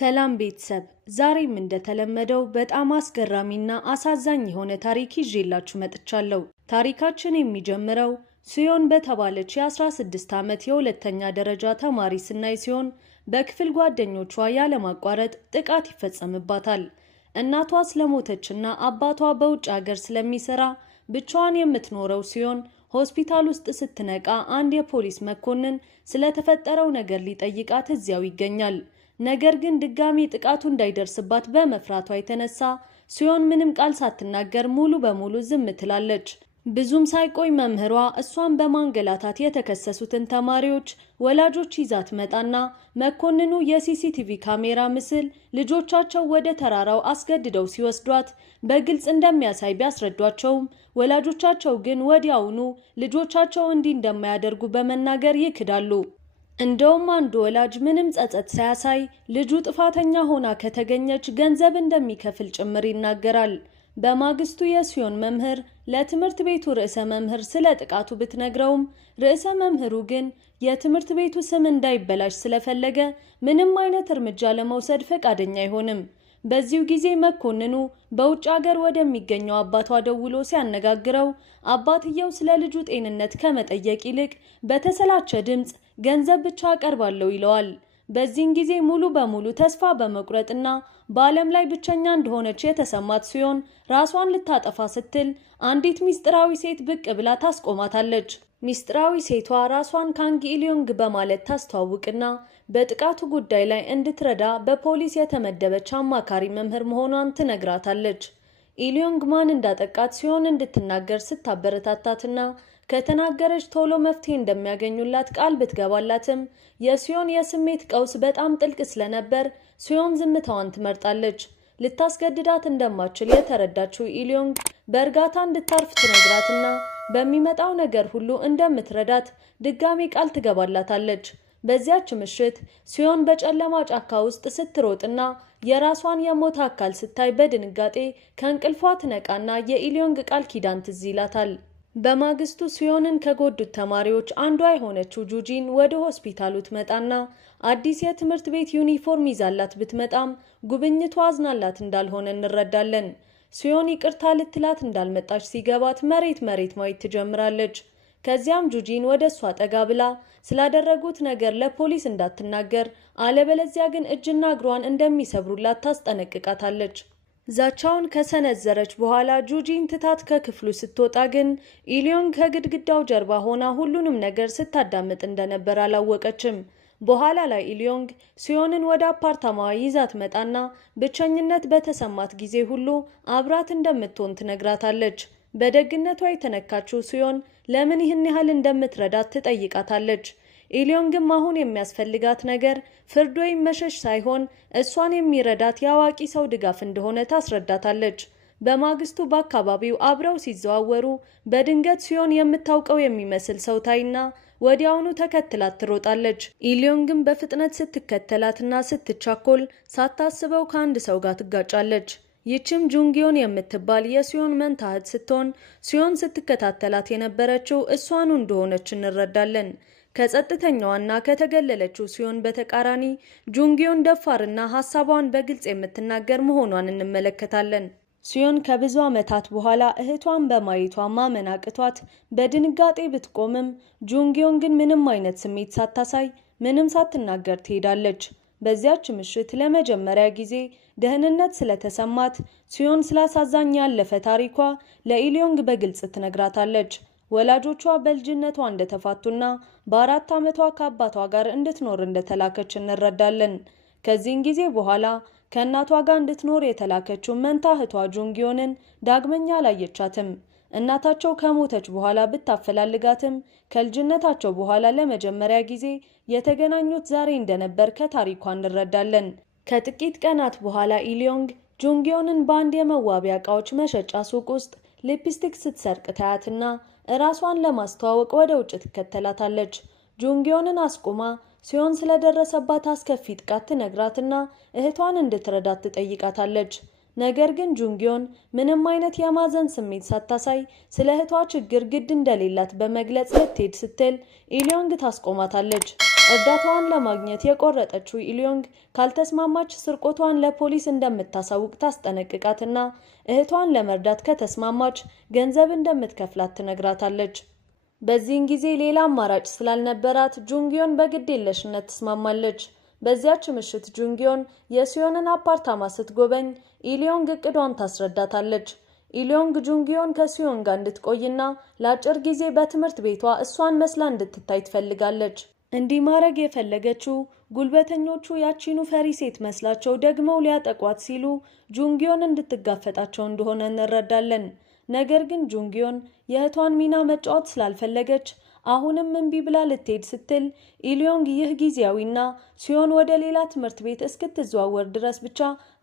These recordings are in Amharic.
ሰላም ቤተሰብ ዛሬም እንደተለመደው በጣም አስገራሚና አሳዛኝ የሆነ ታሪክ ይዤላችሁ መጥቻለሁ። ታሪካችን የሚጀምረው ሲዮን በተባለች የ16 ዓመት የሁለተኛ ደረጃ ተማሪ ስናይ ሲሆን በክፍል ጓደኞቿ ያለማቋረጥ ጥቃት ይፈጸምባታል። እናቷ ስለሞተችና አባቷ በውጭ ሀገር ስለሚሰራ ብቻዋን የምትኖረው ሲዮን ሆስፒታል ውስጥ ስትነቃ አንድ የፖሊስ መኮንን ስለተፈጠረው ነገር ሊጠይቃት እዚያው ይገኛል። ነገር ግን ድጋሚ ጥቃቱ እንዳይደርስባት በመፍራቷ የተነሳ ሲዮን ምንም ቃል ሳትናገር ሙሉ በሙሉ ዝም ትላለች። ብዙም ሳይቆይ መምህሯ እሷን በማንገላታት የተከሰሱትን ተማሪዎች ወላጆች ይዛት መጣና መኮንኑ የሲሲቲቪ ካሜራ ምስል ልጆቻቸው ወደ ተራራው አስገድደው ሲወስዷት በግልጽ እንደሚያሳይ ቢያስረዷቸውም ወላጆቻቸው ግን ወዲያውኑ ልጆቻቸው እንዲህ እንደማያደርጉ በመናገር ይክዳሉ። እንደውም አንድ ወላጅ ምንም ጸጸት ሳያሳይ ልጁ ጥፋተኛ ሆና ከተገኘች ገንዘብ እንደሚከፍል ጭምር ይናገራል። በማግስቱ የሲዮን መምህር ለትምህርት ቤቱ ርዕሰ መምህር ስለ ጥቃቱ ብትነግረውም ርዕሰ መምህሩ ግን የትምህርት ቤቱ ስም እንዳይበላሽ ስለፈለገ ምንም አይነት እርምጃ ለመውሰድ ፈቃደኛ አይሆንም። በዚሁ ጊዜ መኮንኑ በውጭ ሀገር ወደሚገኘው አባቷ ደውሎ ሲያነጋግረው አባትየው ስለ ልጁ ጤንነት ከመጠየቅ ይልቅ በተሰላቸ ድምፅ ገንዘብ ብቻ አቀርባለሁ ይለዋል። በዚህን ጊዜ ሙሉ በሙሉ ተስፋ በመቁረጥና በዓለም ላይ ብቸኛ እንደሆነች የተሰማት ሲሆን ራሷን ልታጠፋ ስትል አንዲት ሚስጥራዊ ሴት ብቅ ብላ ታስቆማታለች። ሚስጥራዊ ሴቷ ራሷን ካንግ ኢሊዮንግ በማለት ታስተዋውቅና በጥቃቱ ጉዳይ ላይ እንድትረዳ በፖሊስ የተመደበች አማካሪ መምህር መሆኗን ትነግራታለች። ኢሊዮንግ ማን እንዳጠቃት ሲሆን እንድትናገር ስታበረታታትና ከተናገረች ቶሎ መፍትሄ እንደሚያገኙላት ቃል ብትገባላትም የሲዮን የስሜት ቀውስ በጣም ጥልቅ ስለነበር ሲዮን ዝምታዋን ትመርጣለች። ልታስገድዳት እንደማትችል የተረዳችው ኢሊዮንግ በእርጋታ እንድታርፍ ትነግራትና በሚመጣው ነገር ሁሉ እንደምትረዳት ድጋሚ ቃል ትገባላታለች። በዚያች ምሽት ሲዮን በጨለማ ጫካ ውስጥ ስትሮጥና የራሷን የሞተ አካል ስታይ በድንጋጤ ከእንቅልፏ ትነቃና የኢሊዮንግ ቃል ኪዳን ትዝ ይላታል። በማግስቱ ሲዮንን ከጎዱት ተማሪዎች አንዷ የሆነችው ጁጂን ወደ ሆስፒታሉ ትመጣና አዲስ የትምህርት ቤት ዩኒፎርም ይዛላት ብትመጣም ጉብኝቷ አዝናላት እንዳልሆነ እንረዳለን። ሲዮን ይቅርታ ልትላት እንዳልመጣች ሲገባት መሬት ማየት ትጀምራለች። ከዚያም ጁጂን ወደ እሷ ጠጋ ብላ ስላደረጉት ነገር ለፖሊስ እንዳትናገር አለበለዚያ ግን እጅና እግሯን እንደሚሰብሩላት ታስጠነቅቃታለች። ዛቻውን ከሰነዘረች በኋላ ጁጂን ትታት ከክፍሉ ስትወጣ ግን ኢሊዮንግ ከግድግዳው ጀርባ ሆና ሁሉንም ነገር ስታዳምጥ እንደነበር አላወቀችም። በኋላ ላይ ኢሊዮንግ ሲዮንን ወደ አፓርታማዋ ይዛት መጣና ብቸኝነት በተሰማት ጊዜ ሁሉ አብራት እንደምትሆን ትነግራታለች። በደግነቷ የተነካችው ሲዮን ለምን ይህን ያህል እንደምትረዳት ትጠይቃታለች። ኢሊዮንግም አሁን የሚያስፈልጋት ነገር ፍርድ ወይም መሸሽ ሳይሆን እሷን የሚረዳት የአዋቂ ሰው ድጋፍ እንደሆነ ታስረዳታለች። በማግስቱ በአካባቢው አብረው ሲዘዋወሩ በድንገት ሲዮን የምታውቀው የሚመስል ሰው ታይና ወዲያውኑ ተከትላት ትሮጣለች። ኢሊዮንግም በፍጥነት ስትከተላትና ስትቻኮል ሳታስበው ከአንድ ሰው ጋር ትጋጫለች። ይህችም ጁንጊዮን የምትባል የሲዮን መንታ እህት ስትሆን ሲዮን ስትከታተላት የነበረችው እሷኑ እንደሆነች እንረዳለን። ከጸጥተኛዋና ከተገለለችው ሲዮን በተቃራኒ ጁንጊዮን ደፋርና ሐሳቧን በግልጽ የምትናገር መሆኗን እንመለከታለን። ሲዮን ከብዙ ዓመታት በኋላ እህቷን በማየቷ ማመን አቅቷት በድንጋጤ ብትቆምም ጁንጊዮን ግን ምንም አይነት ስሜት ሳታሳይ ምንም ሳትናገር ትሄዳለች። በዚያች ምሽት ለመጀመሪያ ጊዜ ደህንነት ስለተሰማት ሲዮን ስላሳዛኝ ያለፈ ታሪኳ ለኢሊዮንግ በግልጽ ትነግራታለች። ወላጆቿ በልጅነቷ እንደተፋቱና በ4 ዓመቷ ከአባቷ ጋር እንድትኖር እንደተላከች እንረዳለን። ከዚህን ጊዜ በኋላ ከእናቷ ጋር እንድትኖር የተላከችው መንታ እህቷ ጁንጊዮንን ዳግመኛ አላየቻትም። እናታቸው ከሞተች በኋላ ብታፈላልጋትም ከልጅነታቸው በኋላ ለመጀመሪያ ጊዜ የተገናኙት ዛሬ እንደነበር ከታሪኳ እንረዳለን። ከጥቂት ቀናት በኋላ ኢሊዮንግ ጁንጊዮንን በአንድ የመዋቢያ ዕቃዎች መሸጫ ሱቅ ውስጥ ሊፕስቲክ ስትሰርቅ ታያትና ራሷን ለማስተዋወቅ ወደ ውጭ ትከተላታለች። ጁንጊዮንን አስቁማ ሲዮን ስለደረሰባት አስከፊ ጥቃት ትነግራትና እህቷን እንድትረዳት ትጠይቃታለች። ነገር ግን ጁንጊዮን ምንም አይነት የማዘን ስሜት ሳታሳይ ስለ እህቷ ችግር ግድ እንደሌላት በመግለጽ ልትሄድ ስትል ኢሊዮንግ ታስቆማታለች። እርዳታዋን ለማግኘት የቆረጠችው ኢሊዮንግ ካልተስማማች ስርቆቷን ለፖሊስ እንደምታሳውቅ ታስጠነቅቃትና እህቷን ለመርዳት ከተስማማች ገንዘብ እንደምትከፍላት ትነግራታለች። በዚህን ጊዜ ሌላ አማራጭ ስላልነበራት ጁንግዮን በግዴለሽነት ትስማማለች። በዚያች ምሽት ጁንግዮን የሲዮንን አፓርታማ ስትጎበኝ ኢሊዮንግ እቅዷን ታስረዳታለች። ኢሊዮንግ ጁንግዮን ከሲዮን ጋር እንድትቆይና ለአጭር ጊዜ በትምህርት ቤቷ እሷን መስላ እንድትታይ ትፈልጋለች። እንዲህ ማድረግ የፈለገችው ጉልበተኞቹ ያቺኑ ፈሪ ሴት መስላቸው ደግመው ሊያጠቋት ሲሉ ጁንግዮን እንድትጋፈጣቸው እንደሆነ እንረዳለን። ነገር ግን ጁንግዮን የእህቷን ሚና መጫወት ስላልፈለገች አሁንም እምቢ ብላ ልትሄድ ስትል ኢሊዮንግ ይህ ጊዜያዊና ሲዮን ወደ ሌላ ትምህርት ቤት እስክትዘዋወር ድረስ ብቻ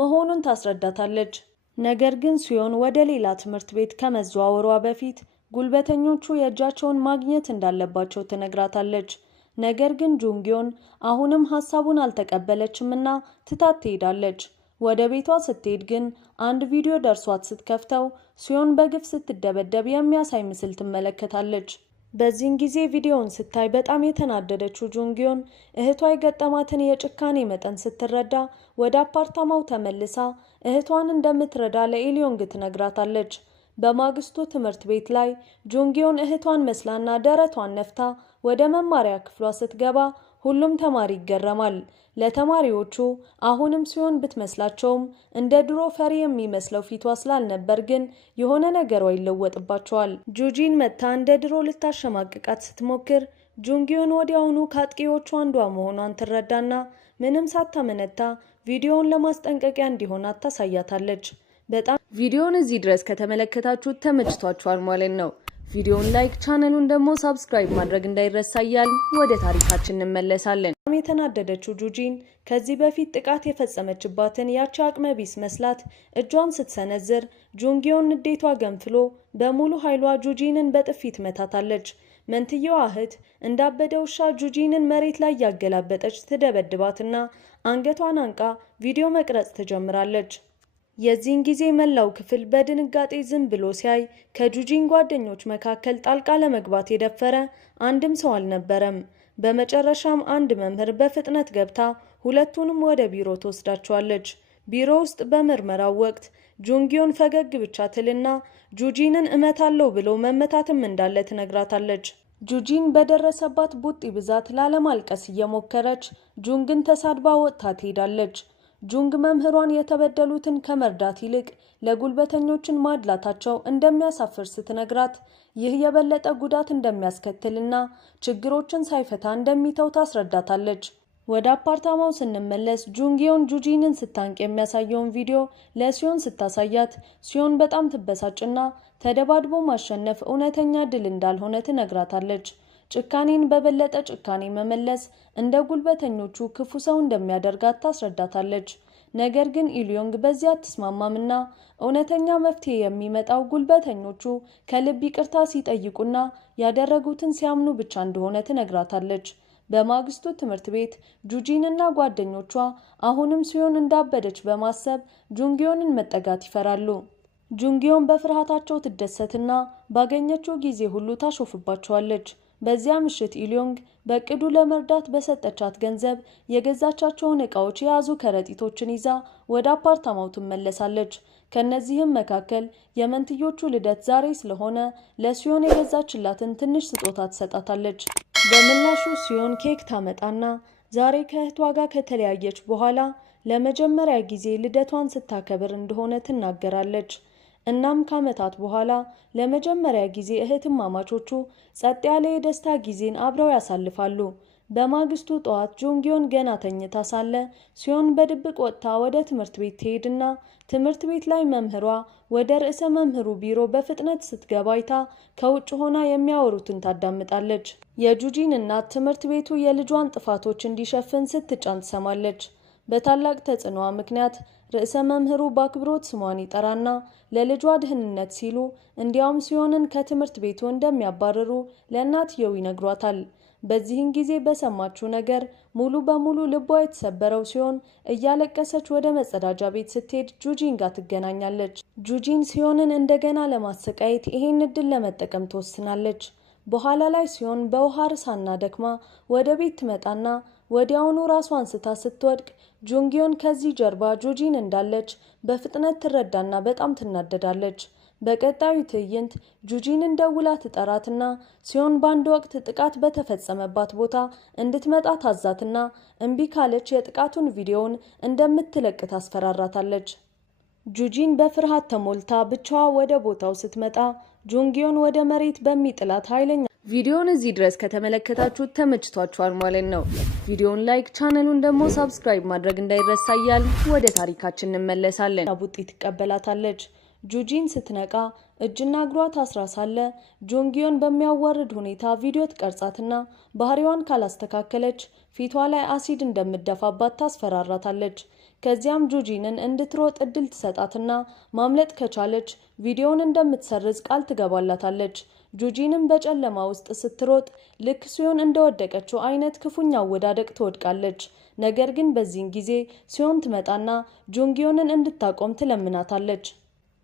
መሆኑን ታስረዳታለች። ነገር ግን ሲዮን ወደ ሌላ ትምህርት ቤት ከመዘዋወሯ በፊት ጉልበተኞቹ የእጃቸውን ማግኘት እንዳለባቸው ትነግራታለች። ነገር ግን ጁንግዮን አሁንም ሐሳቡን አልተቀበለችምና ትታት ትሄዳለች። ወደ ቤቷ ስትሄድ ግን አንድ ቪዲዮ ደርሷት ስትከፍተው ሲዮን በግፍ ስትደበደብ የሚያሳይ ምስል ትመለከታለች። በዚህን ጊዜ ቪዲዮውን ስታይ በጣም የተናደደችው ጁንግዮን እህቷ የገጠማትን የጭካኔ መጠን ስትረዳ ወደ አፓርታማው ተመልሳ እህቷን እንደምትረዳ ለኢሊዮንግ ትነግራታለች። በማግስቱ ትምህርት ቤት ላይ ጁንግዮን እህቷን መስላና ደረቷን ነፍታ ወደ መማሪያ ክፍሏ ስትገባ ሁሉም ተማሪ ይገረማል። ለተማሪዎቹ አሁንም ሲሆን ብትመስላቸውም እንደ ድሮ ፈሪ የሚመስለው ፊቷ ስላልነበር ግን የሆነ ነገሯ ይለወጥባቸዋል። ጁጂን መታ እንደ ድሮ ልታሸማቅቃት ስትሞክር ጁንግዮን ወዲያውኑ ከአጥቂዎቹ አንዷ መሆኗን ትረዳና ምንም ሳታመነታ ቪዲዮውን ለማስጠንቀቂያ እንዲሆናት ታሳያታለች። በጣም ቪዲዮውን እዚህ ድረስ ከተመለከታችሁት ተመችቷችኋል ማለት ነው። ቪዲዮውን ላይክ፣ ቻናሉን ደግሞ ሰብስክራይብ ማድረግ እንዳይረሳ እያልን ወደ ታሪካችን እንመለሳለን። በጣም የተናደደችው ጁጂን ከዚህ በፊት ጥቃት የፈጸመችባትን ያቺ አቅመቢስ መስላት እጇን ስትሰነዝር ጁንግዮን ንዴቷ ገንፍሎ በሙሉ ኃይሏ ጁጂንን በጥፊት መታታለች። መንትየዋ እህት እንዳበደ ውሻ ጁጂንን መሬት ላይ ያገላበጠች ትደበድባትና አንገቷን አንቃ ቪዲዮ መቅረጽ ትጀምራለች። የዚህን ጊዜ መላው ክፍል በድንጋጤ ዝም ብሎ ሲያይ ከጁጂን ጓደኞች መካከል ጣልቃ ለመግባት የደፈረ አንድም ሰው አልነበረም። በመጨረሻም አንድ መምህር በፍጥነት ገብታ ሁለቱንም ወደ ቢሮ ትወስዳቸዋለች። ቢሮ ውስጥ በምርመራው ወቅት ጁንግዮን ፈገግ ብቻ ትልና ጁጂንን እመታለሁ ብሎ መመታትም እንዳለ ትነግራታለች። ጁጂን በደረሰባት ቡጢ ብዛት ላለማልቀስ እየሞከረች ጁንግን ተሳድባ ወጥታ ትሄዳለች። ጁንግ መምህሯን የተበደሉትን ከመርዳት ይልቅ ለጉልበተኞችን ማድላታቸው እንደሚያሳፍር ስትነግራት ይህ የበለጠ ጉዳት እንደሚያስከትልና ችግሮችን ሳይፈታ እንደሚተው ታስረዳታለች። ወደ አፓርታማው ስንመለስ ጁንግዮን ጁጂንን ስታንቅ የሚያሳየውን ቪዲዮ ለሲዮን ስታሳያት ሲዮን በጣም ትበሳጭና ተደባድቦ ማሸነፍ እውነተኛ ድል እንዳልሆነ ትነግራታለች። ጭካኔን በበለጠ ጭካኔ መመለስ እንደ ጉልበተኞቹ ክፉ ሰው እንደሚያደርጋት ታስረዳታለች። ነገር ግን ኢሊዮንግ በዚያ አትስማማምና እውነተኛ መፍትሄ የሚመጣው ጉልበተኞቹ ከልብ ይቅርታ ሲጠይቁና ያደረጉትን ሲያምኑ ብቻ እንደሆነ ትነግራታለች። በማግስቱ ትምህርት ቤት ጁጂንና ጓደኞቿ አሁንም ሲዮን እንዳበደች በማሰብ ጁንግዮንን መጠጋት ይፈራሉ። ጁንግዮን በፍርሃታቸው ትደሰትና ባገኘችው ጊዜ ሁሉ ታሾፍባቸዋለች። በዚያ ምሽት ኢሊዮንግ በቅዱ ለመርዳት በሰጠቻት ገንዘብ የገዛቻቸውን ዕቃዎች የያዙ ከረጢቶችን ይዛ ወደ አፓርታማው ትመለሳለች። ከነዚህም መካከል የመንትዮቹ ልደት ዛሬ ስለሆነ ለሲዮን የገዛችላትን ትንሽ ስጦታ ትሰጣታለች። በምላሹ ሲዮን ኬክ ታመጣና ዛሬ ከእህቷ ጋር ከተለያየች በኋላ ለመጀመሪያ ጊዜ ልደቷን ስታከብር እንደሆነ ትናገራለች። እናም ከዓመታት በኋላ ለመጀመሪያ ጊዜ እህትማማቾቹ ጸጥ ያለ የደስታ ጊዜን አብረው ያሳልፋሉ። በማግስቱ ጠዋት ጁንግዮን ገና ተኝታ ሳለ ሲዮን በድብቅ ወጥታ ወደ ትምህርት ቤት ትሄድና ትምህርት ቤት ላይ መምህሯ ወደ ርዕሰ መምህሩ ቢሮ በፍጥነት ስትገባ አይታ ከውጭ ሆና የሚያወሩትን ታዳምጣለች። የጁጂን እናት ትምህርት ቤቱ የልጇን ጥፋቶች እንዲሸፍን ስትጫን ትሰማለች። በታላቅ ተጽዕኖዋ ምክንያት ርዕሰ መምህሩ በአክብሮት ስሟን ይጠራና ለልጇ ደህንነት ሲሉ እንዲያውም ሲዮንን ከትምህርት ቤቱ እንደሚያባርሩ ለእናትየው ይነግሯታል። በዚህን ጊዜ በሰማችው ነገር ሙሉ በሙሉ ልቧ የተሰበረው ሲሆን እያለቀሰች ወደ መጸዳጃ ቤት ስትሄድ ጁጂን ጋር ትገናኛለች። ጁጂን ሲዮንን እንደገና ለማሰቃየት ይሄን እድል ለመጠቀም ትወስናለች። በኋላ ላይ ሲሆን በውሃ ርሳና ደክማ ወደ ቤት ትመጣና ወዲያውኑ ራሷን ስታ ስትወድቅ ጁንጊዮን ከዚህ ጀርባ ጁጂን እንዳለች በፍጥነት ትረዳና በጣም ትናደዳለች። በቀጣዩ ትዕይንት ጁጂንን ደውላ ትጠራትና ሲሆን በአንድ ወቅት ጥቃት በተፈጸመባት ቦታ እንድትመጣ ታዛትና እምቢ ካለች የጥቃቱን ቪዲዮውን እንደምትለቅ ታስፈራራታለች። ጁጂን በፍርሃት ተሞልታ ብቻዋ ወደ ቦታው ስትመጣ ጁንጊዮን ወደ መሬት በሚጥላት ኃይለኛ ቪዲዮውን እዚህ ድረስ ከተመለከታችሁ ተመችቷችኋል ማለት ነው። ቪዲዮውን ላይክ፣ ቻናሉን ደግሞ ሰብስክራይብ ማድረግ እንዳይረሳ እያልን ወደ ታሪካችን እንመለሳለን። ቡጢ ትቀበላታለች። ጁጂን ስትነቃ እጅና እግሯ ታስራ ሳለ ጁንጊዮን በሚያዋርድ ሁኔታ ቪዲዮ ትቀርጻትና ባህሪዋን ካላስተካከለች ፊቷ ላይ አሲድ እንደምትደፋባት ታስፈራራታለች። ከዚያም ጁጂንን እንድትሮጥ እድል ትሰጣትና ማምለጥ ከቻለች ቪዲዮውን እንደምትሰርዝ ቃል ትገባላታለች። ጁጂንም በጨለማ ውስጥ ስትሮጥ ልክ ሲሆን እንደወደቀችው አይነት ክፉኛ አወዳደቅ ትወድቃለች። ነገር ግን በዚህን ጊዜ ሲሆን ትመጣና ጁንጊዮንን እንድታቆም ትለምናታለች።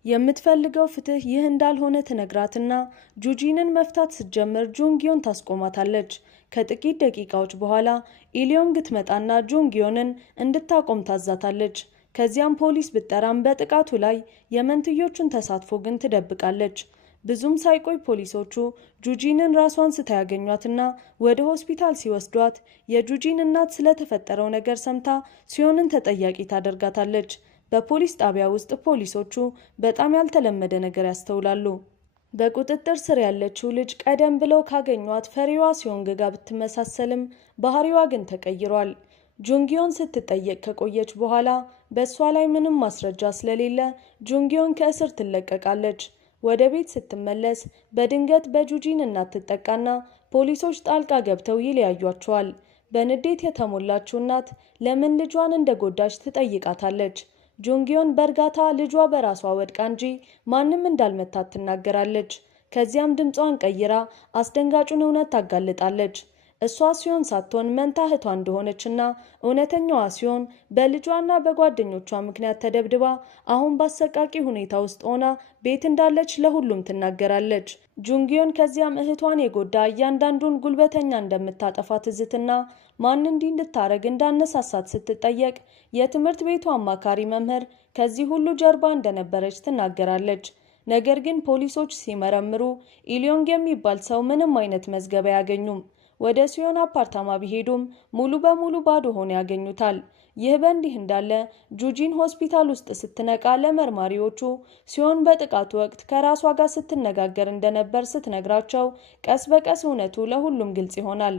የምትፈልገው ፍትህ ይህ እንዳልሆነ ትነግራትና ጁጂንን መፍታት ስትጀምር ጁንጊዮን ታስቆማታለች። ከጥቂት ደቂቃዎች በኋላ ኢሊዮንግ ትመጣና ጁንጊዮንን እንድታቆም ታዛታለች። ከዚያም ፖሊስ ብጠራም በጥቃቱ ላይ የመንትዮቹን ተሳትፎ ግን ትደብቃለች። ብዙም ሳይቆይ ፖሊሶቹ ጁጂንን ራሷን ስታ ያገኟትና ወደ ሆስፒታል ሲወስዷት የጁጂን እናት ስለተፈጠረው ነገር ሰምታ ሲሆንን ተጠያቂ ታደርጋታለች። በፖሊስ ጣቢያ ውስጥ ፖሊሶቹ በጣም ያልተለመደ ነገር ያስተውላሉ። በቁጥጥር ስር ያለችው ልጅ ቀደም ብለው ካገኟት ፈሪዋ ሲዮንግ ጋር ብትመሳሰልም ባህሪዋ ግን ተቀይሯል። ጁንጊዮን ስትጠየቅ ከቆየች በኋላ በእሷ ላይ ምንም ማስረጃ ስለሌለ ጁንጊዮን ከእስር ትለቀቃለች። ወደ ቤት ስትመለስ በድንገት በጁጂን እናት ትጠቃና ፖሊሶች ጣልቃ ገብተው ይለያዩአቸዋል። በንዴት የተሞላችው እናት ለምን ልጇን እንደጎዳች ትጠይቃታለች። ጁንጊዮን በእርጋታ ልጇ በራሷ ወድቃ እንጂ ማንም እንዳልመታት ትናገራለች። ከዚያም ድምጿን ቀይራ አስደንጋጩን እውነት ታጋልጣለች። እሷ ሲሆን ሳትሆን መንታ እህቷ እንደሆነችና እውነተኛዋ ሲሆን በልጇና በጓደኞቿ ምክንያት ተደብድባ አሁን በአሰቃቂ ሁኔታ ውስጥ ሆና ቤት እንዳለች ለሁሉም ትናገራለች። ጁንጊዮን ከዚያም እህቷን የጎዳ እያንዳንዱን ጉልበተኛ እንደምታጠፋ ትዝትና ማን እንዲህ እንድታረግ እንዳነሳሳት ስትጠየቅ የትምህርት ቤቱ አማካሪ መምህር ከዚህ ሁሉ ጀርባ እንደነበረች ትናገራለች። ነገር ግን ፖሊሶች ሲመረምሩ ኢሊዮንግ የሚባል ሰው ምንም አይነት መዝገብ አያገኙም። ወደ ሲዮን አፓርታማ ቢሄዱም ሙሉ በሙሉ ባዶ ሆኖ ያገኙታል። ይህ በእንዲህ እንዳለ ጁጂን ሆስፒታል ውስጥ ስትነቃ ለመርማሪዎቹ ሲዮን በጥቃቱ ወቅት ከራሷ ጋር ስትነጋገር እንደነበር ስትነግራቸው ቀስ በቀስ እውነቱ ለሁሉም ግልጽ ይሆናል።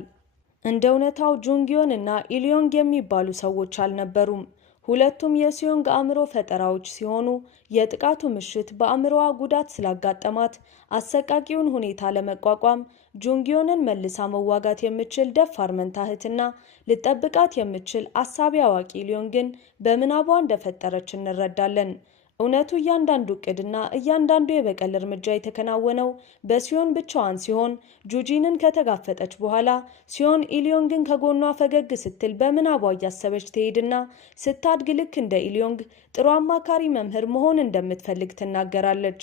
እንደ እውነታው ጁንጊዮን እና ኢሊዮንግ የሚባሉ ሰዎች አልነበሩም። ሁለቱም የሲዮንግ አእምሮ ፈጠራዎች ሲሆኑ የጥቃቱ ምሽት በአእምሮዋ ጉዳት ስላጋጠማት አሰቃቂውን ሁኔታ ለመቋቋም ጁንጊዮንን መልሳ መዋጋት የምችል ደፋር መንታ እህትና ልጠብቃት የምችል አሳቢ አዋቂ ኢሊዮንግን በምናቧ እንደፈጠረች እንረዳለን። እውነቱ እያንዳንዱ እቅድና እያንዳንዱ የበቀል እርምጃ የተከናወነው በሲዮን ብቻዋን ሲሆን ጁጂንን ከተጋፈጠች በኋላ ሲዮን ኢሊዮንግን ከጎኗ ፈገግ ስትል በምናቧ እያሰበች ትሄድና ስታድግ ልክ እንደ ኢሊዮንግ ጥሩ አማካሪ መምህር መሆን እንደምትፈልግ ትናገራለች።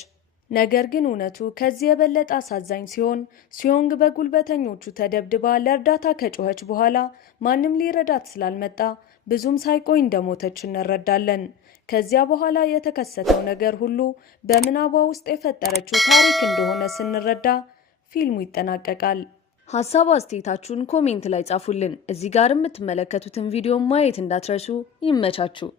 ነገር ግን እውነቱ ከዚህ የበለጠ አሳዛኝ ሲሆን ሲዮንግ በጉልበተኞቹ ተደብድባ ለእርዳታ ከጮኸች በኋላ ማንም ሊረዳት ስላልመጣ ብዙም ሳይቆይ እንደሞተች እንረዳለን። ከዚያ በኋላ የተከሰተው ነገር ሁሉ በምናቧ ውስጥ የፈጠረችው ታሪክ እንደሆነ ስንረዳ ፊልሙ ይጠናቀቃል። ሀሳብ አስተያየታችሁን ኮሜንት ላይ ጻፉልን። እዚህ ጋር የምትመለከቱትን ቪዲዮ ማየት እንዳትረሱ። ይመቻችሁ።